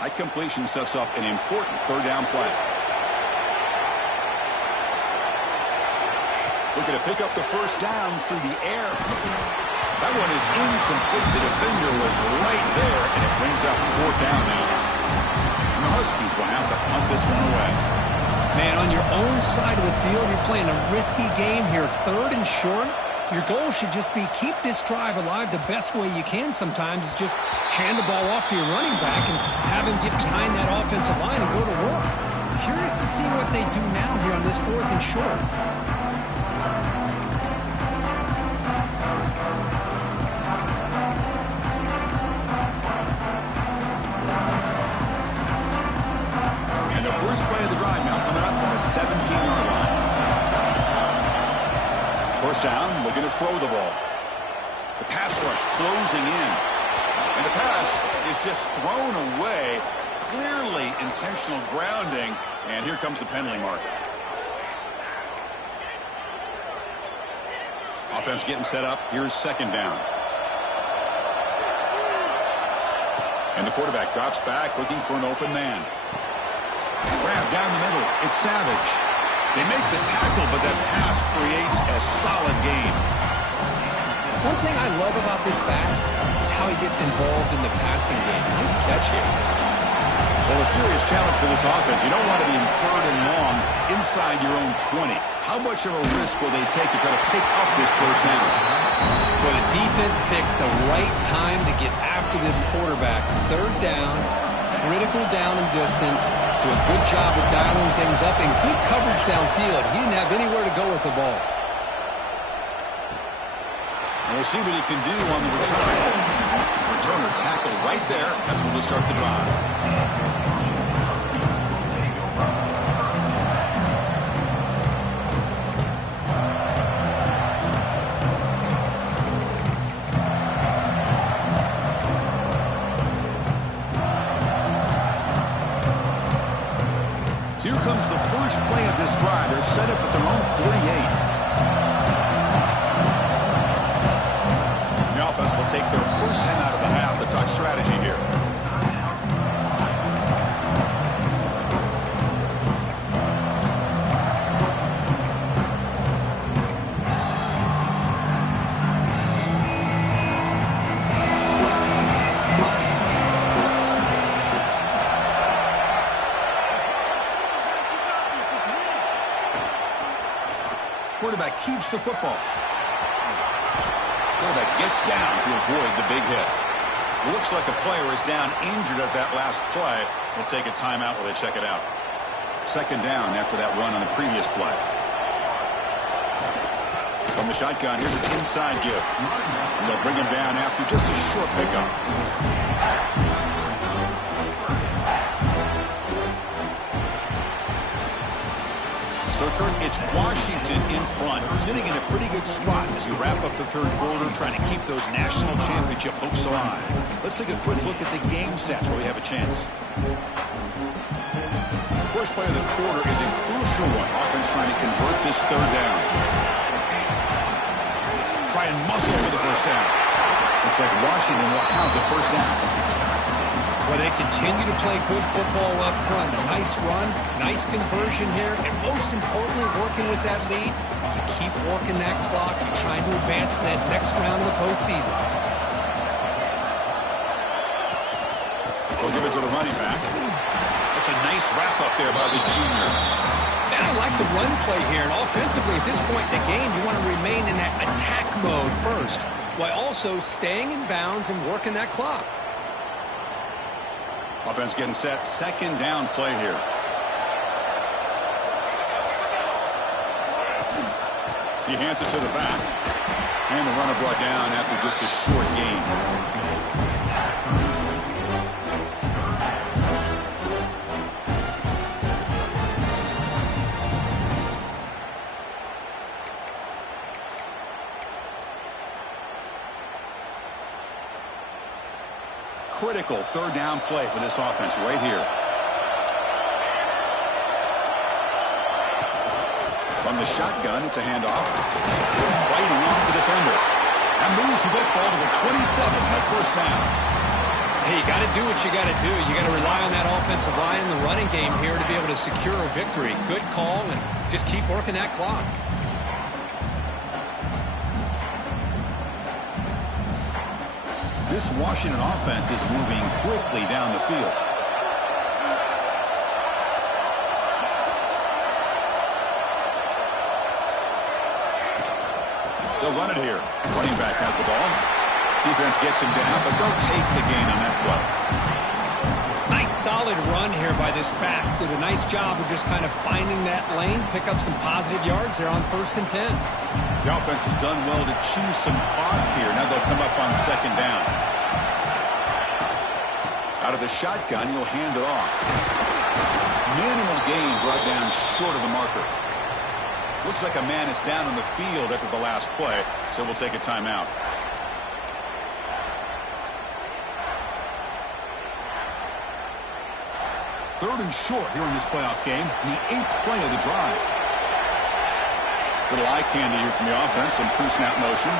That completion sets up an important third down play. Looking to pick up the first down through the air. That one is incomplete. The defender was right there, and it brings up fourth down now. And the Huskies will have to punt this one away. Man, on your own side of the field, you're playing a risky game here. Third and short. Your goal should just be keep this drive alive the best way you can sometimes is just hand the ball off to your running back and have him get behind that offensive line and go to work. Curious to see what they do now here on this fourth and short. And the first play of the drive now coming up from the 17-yard line. First down, looking to throw the ball. The pass rush closing in. And the pass is just thrown away. Clearly intentional grounding. And here comes the penalty mark. Offense getting set up. Here's second down. And the quarterback drops back looking for an open man. Grab down the middle. It's Savage. They make the tackle, but that pass creates a solid gain. One thing I love about this back is how he gets involved in the passing game. Nice catch here. Well, a serious challenge for this offense. You don't want to be in third and long inside your own 20. How much of a risk will they take to try to pick up this first down? Well, the defense picks the right time to get after this quarterback. Third down, critical down and distance. Do a good job of dialing things up and good coverage downfield. He didn't have anywhere to go with the ball. And we'll see what he can do on the return. Returner tackle right there. That's when they'll start the drive. So here comes the first play of this drive. They're set up at their own 48. The offense will take their first 10 out of the half. The talk strategy here. Quarterback keeps the football. Quarterback gets down to avoid the big hit. Looks like a player is down injured at that last play. We'll take a timeout while they check it out. Second down after that run on the previous play. From the shotgun, here's an inside give. And they'll bring him down after just a short pickup. So, Kirk, it's Washington in front, sitting in a pretty good spot as you wrap up the third quarter, trying to keep those national championship hopes alive. Let's take a quick look at the game stats where we have a chance. First play of the quarter is a crucial one. Offense trying to convert this third down. Try and muscle for the first down. Looks like Washington will have the first down. Well, they continue to play good football up front. A nice run, nice conversion here, and most importantly, working with that lead, you keep working that clock. You're trying to advance to that next round of the postseason. We'll give it to the running back. That's a nice wrap-up there by the junior. And I like the run play here, and offensively at this point in the game, you want to remain in that attack mode first, while also staying in bounds and working that clock. Offense getting set. Second down play here. He hands it to the back. And the runner brought down after just a short gain. critical third down play for this offense right here. From the shotgun, it's a handoff. Fighting off the defender. And moves the football to the 27 on first down. Hey, you got to do what you got to do. You got to rely on that offensive line in the running game here to be able to secure a victory. Good call, and just keep working that clock. This Washington offense is moving quickly down the field. They'll run it here. Running back has the ball. Defense gets him down, but they'll take the gain on that play. Nice solid run here by this back. Did a nice job of just kind of finding that lane, pick up some positive yards there on 1st and 10. The offense has done well to choose some clock here. Now they'll come up on 2nd down. Out of the shotgun, he'll hand it off. Minimal gain brought down short of the marker. Looks like a man is down on the field after the last play, so we'll take a timeout. Third and short here in this playoff game, the 8th play of the drive. Little eye candy here from the offense, some pre-snap motion.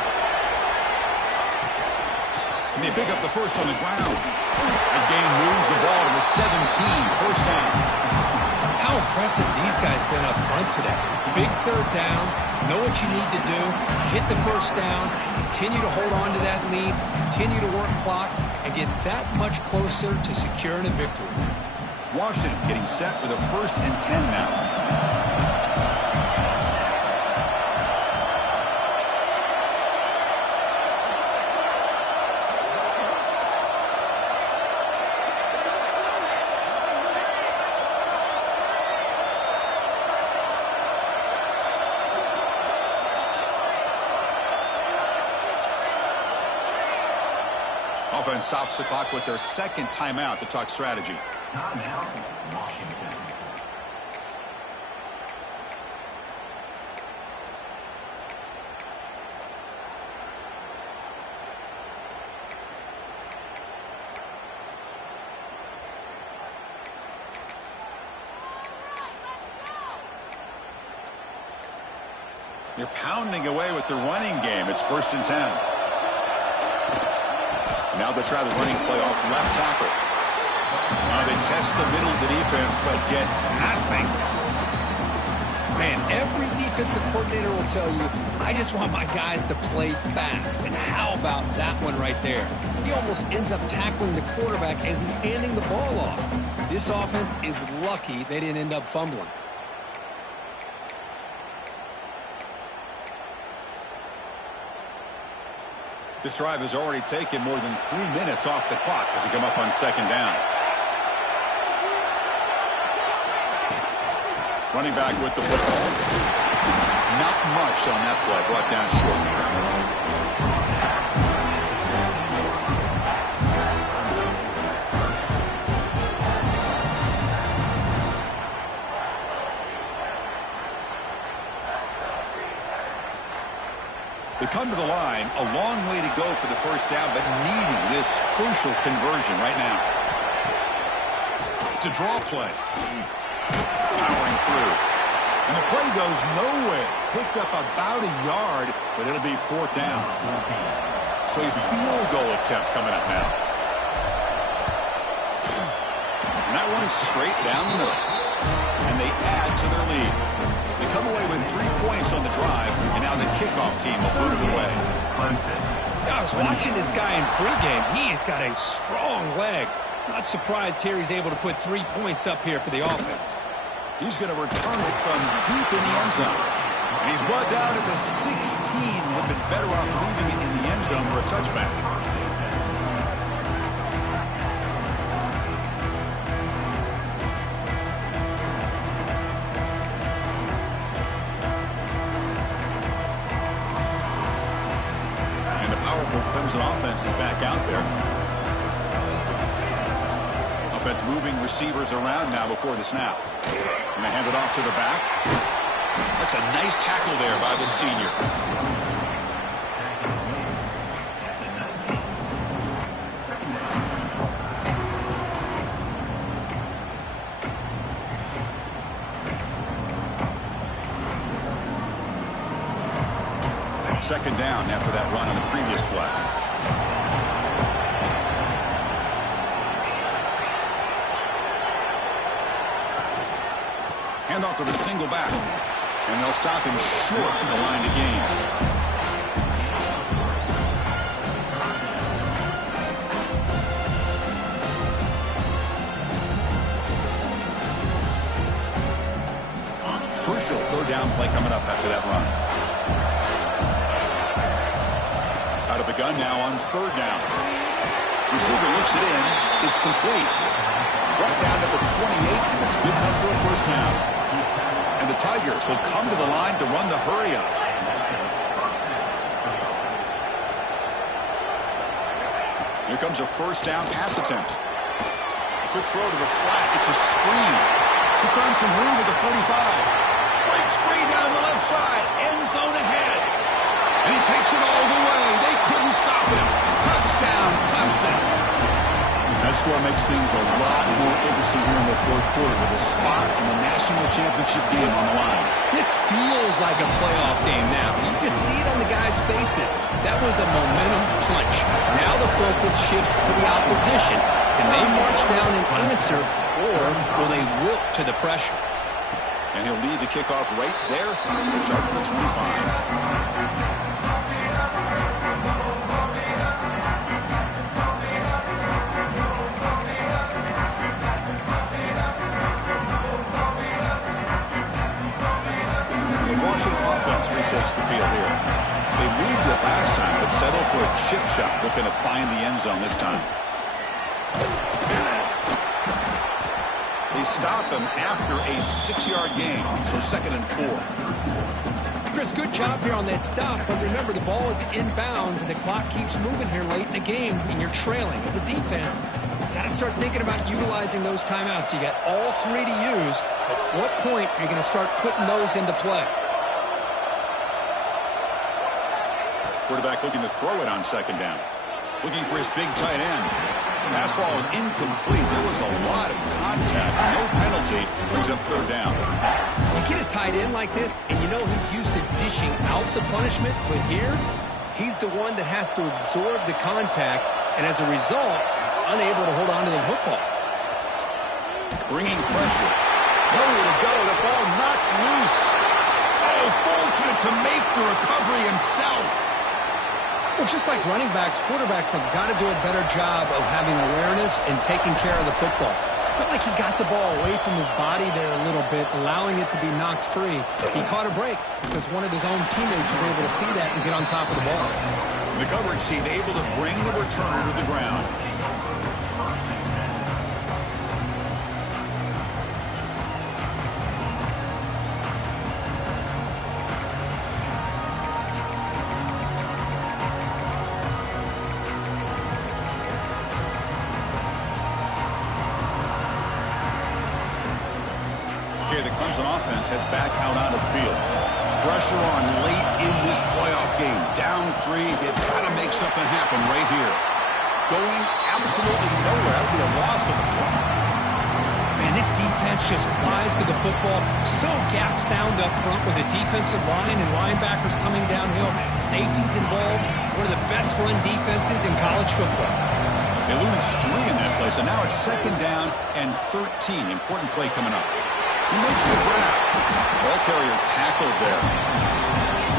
Can they pick up the first on the ground? That gain moves the ball to the 17, first down. How impressive these guys been up front today. Big third down, know what you need to do, get the first down, continue to hold on to that lead, continue to work clock, and get that much closer to securing a victory. Washington getting set with a 1st and 10 now. Offense stops the clock with their 2nd timeout to talk strategy. Timeout, Washington. They're pounding away with the running game. It's 1st and 10. Now they try the running play off left tackle. Now they test the middle of the defense, but get nothing. Man, every defensive coordinator will tell you, I just want my guys to play fast. And how about that one right there? He almost ends up tackling the quarterback as he's handing the ball off. This offense is lucky they didn't end up fumbling. This drive has already taken more than 3 minutes off the clock as we come up on 2nd down. Running back with the football. Not much on that play, brought down short. They come to the line, a long way to go for the first down, but needing this crucial conversion right now. It's a draw play. Powering through. And the play goes nowhere. Picked up about a yard, but it'll be 4th down. So a field goal attempt coming up now. And that one's straight down the middle. And they add to their lead. They come away with 3 points on the drive, and now the kickoff team will boot it away. I was watching this guy in pregame. He has got a strong leg. Not surprised here he's able to put 3 points up here for the offense. He's going to return it from deep in the end zone. And he's brought down at the 16. Would have been better off leaving it in the end zone for a touchback. Clemson offense is back out there. Offense moving receivers around now before the snap. And they hand it off to the back. That's a nice tackle there by the senior. second down after that run on the previous play. Handoff to the single back. And they'll stop him short at the line to gain. Crucial third down play coming up after that run. Out of the gun now on third down. Receiver looks it in. It's complete. Brought down to the 28, and it's good enough for a first down. And the Tigers will come to the line to run the hurry up. Here comes a first down pass attempt. Quick throw to the flat. It's a screen. He's found some room at the 45. Breaks free down the left side. End zone ahead. And he takes it all the way. They couldn't stop him. Touchdown, Clemson. That score makes things a lot more interesting here in the fourth quarter with a spot in the national championship game on the line. This feels like a playoff game now. You can see it on the guys' faces. That was a momentum punch. Now the focus shifts to the opposition. Can they march down and answer, or will they wilt to the pressure? And he'll lead the kickoff right there. He'll start with the 25. Retakes the field here. They moved it last time, but settled for a chip shot, looking to find the end zone this time. They stop him after a 6-yard gain, so 2nd and 4. Chris, good job here on that stop, but remember the ball is inbounds and the clock keeps moving here late in the game and you're trailing. As a defense, you got to start thinking about utilizing those timeouts. You got all three to use. At what point are you going to start putting those into play? Quarterback looking to throw it on 2nd down. Looking for his big tight end. Pass ball is incomplete. There was a lot of contact. No penalty. Brings up 3rd down. You get a tight end like this, and you know he's used to dishing out the punishment, but here, he's the one that has to absorb the contact, and as a result, he's unable to hold on to the football. Bringing pressure. Nowhere to go. The ball knocked loose. Oh, fortunate to make the recovery himself. Well, just like running backs, quarterbacks have got to do a better job of having awareness and taking care of the football. I felt like he got the ball away from his body there a little bit, allowing it to be knocked free. He caught a break because one of his own teammates was able to see that and get on top of the ball. The coverage team able to bring the returner to the ground. The Clemson offense heads back out onto the field. Pressure on late in this playoff game. Down 3. They've got to make something happen right here. Going absolutely nowhere. That would be a loss of 1. Man, this defense just flies to the football. So gap sound up front with the defensive line and linebackers coming downhill. Safeties involved. One of the best run defenses in college football. They lose 3 in that play, so now it's 2nd down and 13. Important play coming up. He makes the grab. Ball carrier tackled there.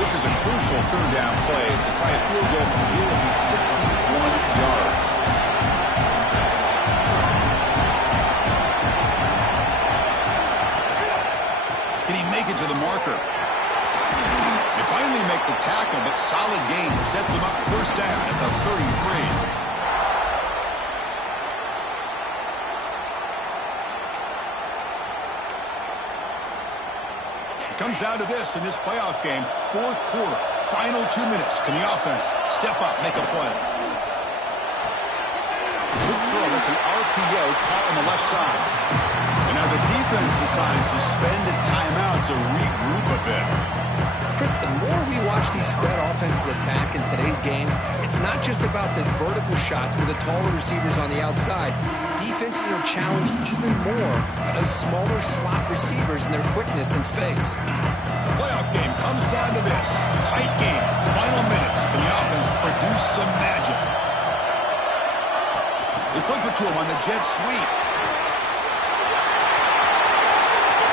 This is a crucial 3rd down play to try a field goal from here will be 61 yards. Can he make it to the marker? They finally make the tackle, but solid gain sets him up first down at the 33. Comes down to this in this playoff game. 4th quarter, final 2 minutes. Can the offense step up, make a play? Quick throw. That's an RPO caught on the left side. And now the defense decides to spend a timeout to regroup a bit. Chris, the more we watch these spread offenses attack in today's game, it's not just about the vertical shots with the taller receivers on the outside. Defenses are challenged even more by those smaller slot receivers and their quickness in space. The playoff game comes down to this. Tight game. Final minute. to him on the jet sweep.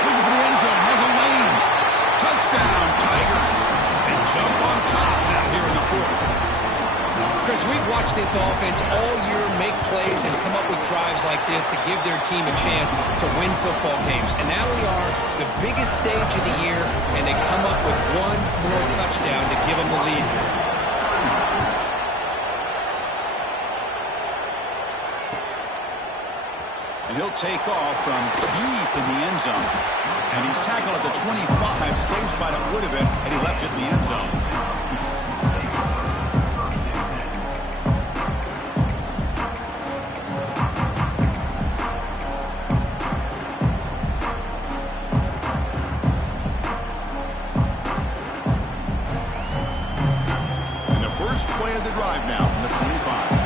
Looking for the end zone. Has a lane. Touchdown, Tigers. And jump on top now here in the fourth. Chris, we've watched this offense all year make plays and come up with drives like this to give their team a chance to win football games. And now we are the biggest stage of the year, and they come up with one more touchdown to give them the lead here. And he'll take off from deep in the end zone. And he's tackled at the 25. Same spot it would have been had he left it in the end zone. And the first play of the drive now from the 25.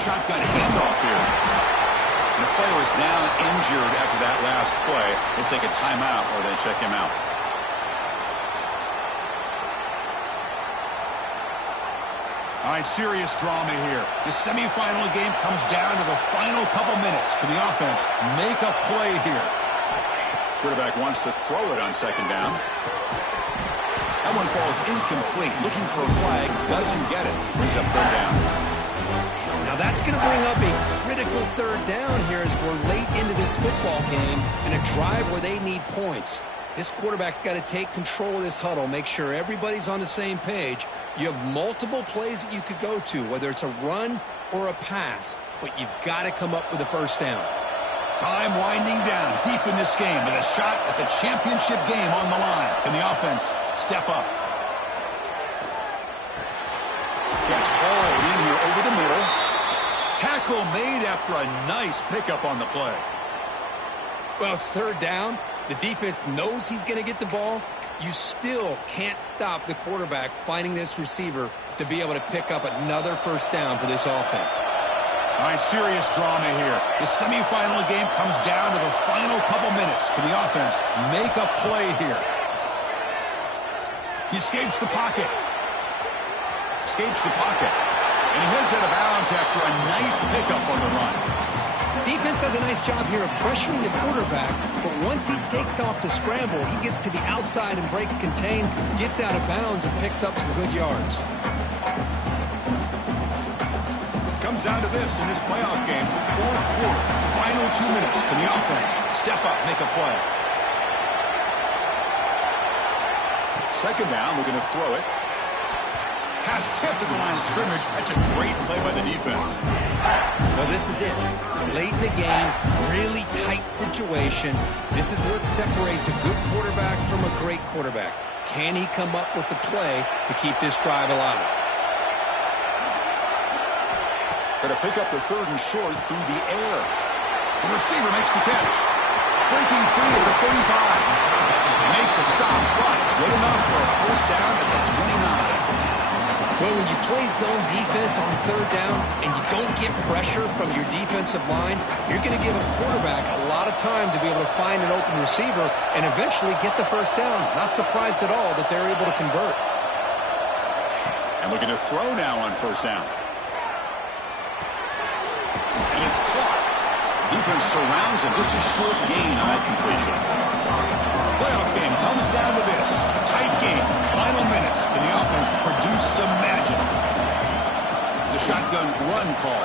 Shotgun handoff here. And the player is down injured after that last play. They take a timeout or they check him out. All right, serious drama here. The semifinal game comes down to the final couple minutes. Can the offense make a play here? Quarterback wants to throw it on second down. That one falls incomplete. Looking for a flag, doesn't get it. Brings up third down. Now that's going to bring up a critical third down here as we're late into this football game in a drive where they need points. This quarterback's got to take control of this huddle, make sure everybody's on the same page. You have multiple plays that you could go to, whether it's a run or a pass, but you've got to come up with a first down. Time winding down deep in this game with a shot at the championship game on the line. Can the offense step up? Catch hauled in here over the middle. Tackle made after a nice pickup on the play. Well, it's third down. The defense knows he's going to get the ball. You still can't stop the quarterback finding this receiver to be able to pick up another first down for this offense. All right, serious drama here. The semifinal game comes down to the final couple minutes. Can the offense make a play here? He escapes the pocket. Escapes the pocket. And he heads out of bounds after a nice pickup on the run. Defense does a nice job here of pressuring the quarterback, but once he takes off to scramble, he gets to the outside and breaks contain, gets out of bounds, and picks up some good yards. Comes down to this in this playoff game. Fourth quarter, final 2 minutes. Can the offense step up, make a play? Second down, we're going to throw it. Pass tipped at the line of scrimmage. That's a great play by the defense. Well, this is it. Late in the game, really tight situation. This is what separates a good quarterback from a great quarterback. Can he come up with the play to keep this drive alive? Going to pick up the third and short through the air. The receiver makes the catch. Breaking free at the 35. Make the stop, but good enough for a first down at the 29. Well, when you play zone defense on third down and you don't get pressure from your defensive line, you're going to give a quarterback a lot of time to be able to find an open receiver and eventually get the first down. Not surprised at all that they're able to convert. And we're going to throw now on first down. And it's caught. Defense surrounds him. Just a short gain on that completion. Playoff game comes down to this. A tight game. Final minutes. Can the offense produce some magic? It's a shotgun run call.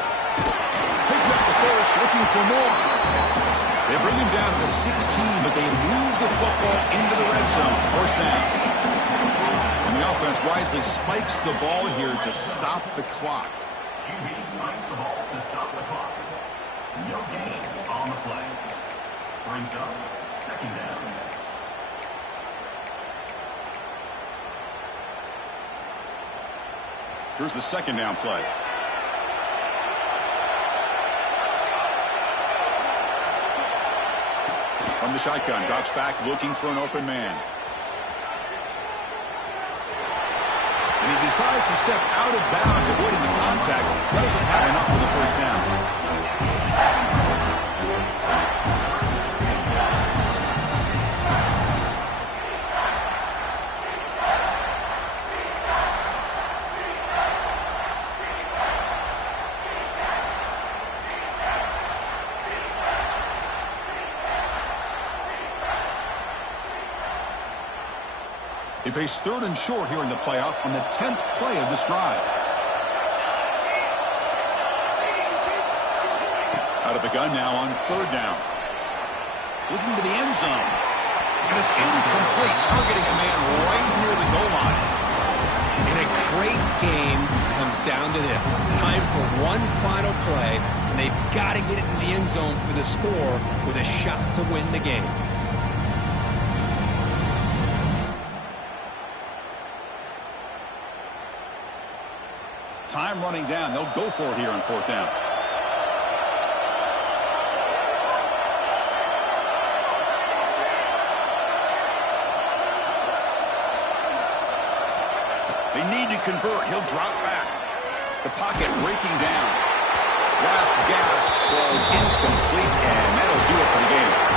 Picks up the first, looking for more. They bring him down to the 16, but they move the football into the red zone. First down. And the offense wisely spikes the ball here to stop the clock. QB spikes the ball to stop the clock. No gain on the play. Brings up second down. Here's the second down play. From the shotgun, drops back looking for an open man. And he decides to step out of bounds, avoiding the contact. Doesn't have enough for the first down. face third and short here in the playoff on the 10th play of this drive. Out of the gun now on third down. Looking to the end zone. And it's incomplete, targeting a man right near the goal line. And a great game comes down to this. Time for one final play, and they've got to get it in the end zone for the score with a shot to win the game. Time running down. They'll go for it here on fourth down. They need to convert. He'll drop back. The pocket breaking down. Last gasp was incomplete, and that'll do it for the game.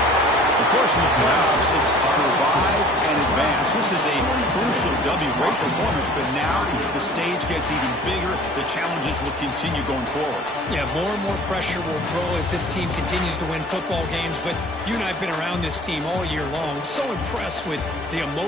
Of course, in the playoffs, it's survive and advance. This is a crucial W. Great performance, but now the stage gets even bigger. The challenges will continue going forward. Yeah, more and more pressure will grow as this team continues to win football games, but you and I have been around this team all year long. So impressed with the emotion.